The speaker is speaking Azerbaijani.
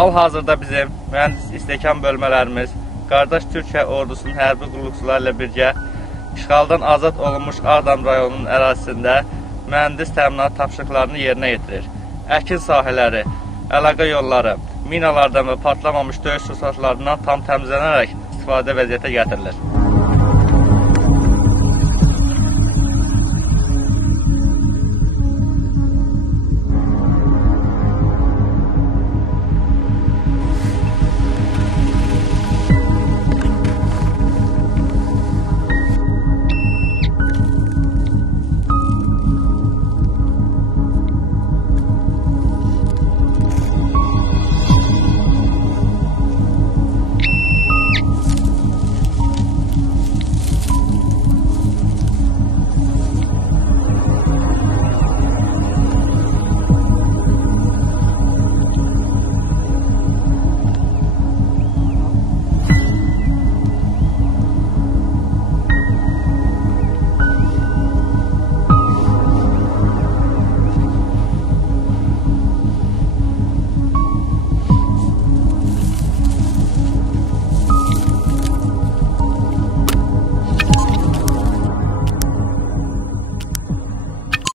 Hal-hazırda bizim mühəndis istehkam bölmələrimiz qardaş Türkiyə ordusunun hərbi qulluqçularla birgə işğaldan azad olunmuş Ağdam rayonunun ərazisində mühəndis təminat tapşırıqlarını yerinə yetirir. Əkin sahələri, əlaqə yolları, minalardan və patlamamış döyüş sursatlarından tam təmizlənərək istifadə vəziyyətə gətirilir.